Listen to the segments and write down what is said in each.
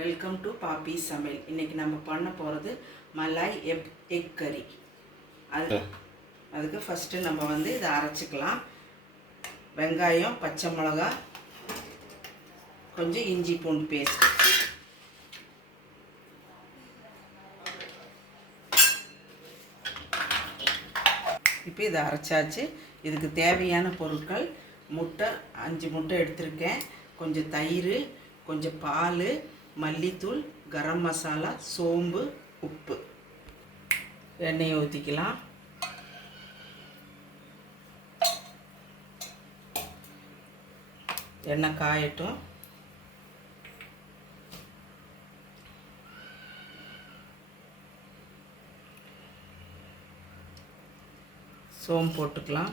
Welcome to பாப்பி சமையல். இன்றைக்கி நம்ம பண்ண போகிறது மலாய் எக் கறி. அதுக்கு ஃபஸ்ட்டு நம்ம இதை அரைச்சிக்கலாம். வெங்காயம், பச்சை மிளகா, கொஞ்சம் இஞ்சி பூண்டு பேஸ்ட். இப்போ இதை அரைச்சாச்சு. இதுக்கு தேவையான பொருட்கள்: முட்டை 5 முட்டை எடுத்திருக்கேன், கொஞ்சம் தயிர், கொஞ்சம் பால், மல்லித்தூள், கரம் மசாலா, சோம்பு, உப்பு. எண்ணெயை ஊற்றிக்கலாம். எண்ணெய் காயட்டும். சோம்பு போட்டுக்கலாம்.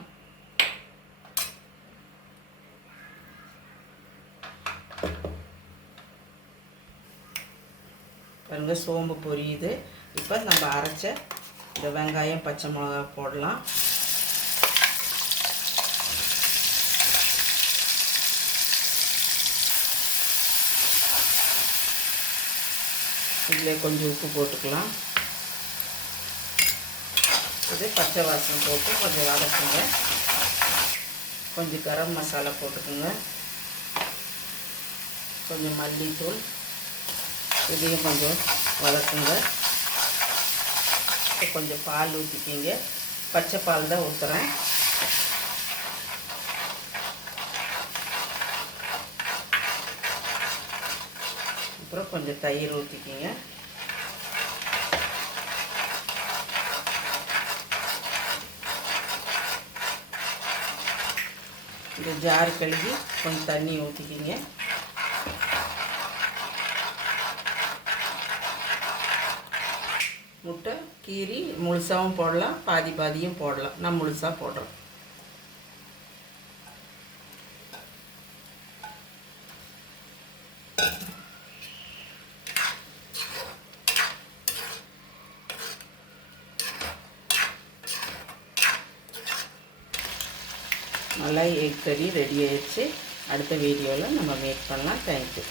பாருங்க, சோம்பு பொரியுது. இப்போ நம்ம அரைச்ச இந்த வெங்காயம், பச்சை மிளகா போடலாம். இதில் கொஞ்சம் உப்பு போட்டுக்கலாம். இது பச்சை வாசனை போட்டு கொஞ்சம் வதக்குங்க. கொஞ்சம் கரம் மசாலா போட்டுக்குங்க. கொஞ்சம் மல்லித்தூள், இதையும் கொஞ்சம் வதக்குங்க. கொஞ்சம் பால் ஊற்றிக்கிங்க. பச்சை பால் தான் ஊற்றுறேன். அப்புறம் கொஞ்சம் தயிர் ஊற்றிக்கிங்க. இந்த ஜார் கழுவி கொஞ்சம் தண்ணி ஊற்றிக்கிங்க. முட்டை கீரி முழுசாகவும் போடலாம், பாதி பாதியும் போடலாம். நான் முழுசாக போடுறேன். மலாய் எக் கறி ரெடி ஆயிடுச்சு. அடுத்த வீடியோவில் நம்ம மேக் பண்ணலாம். தேங்க்யூ.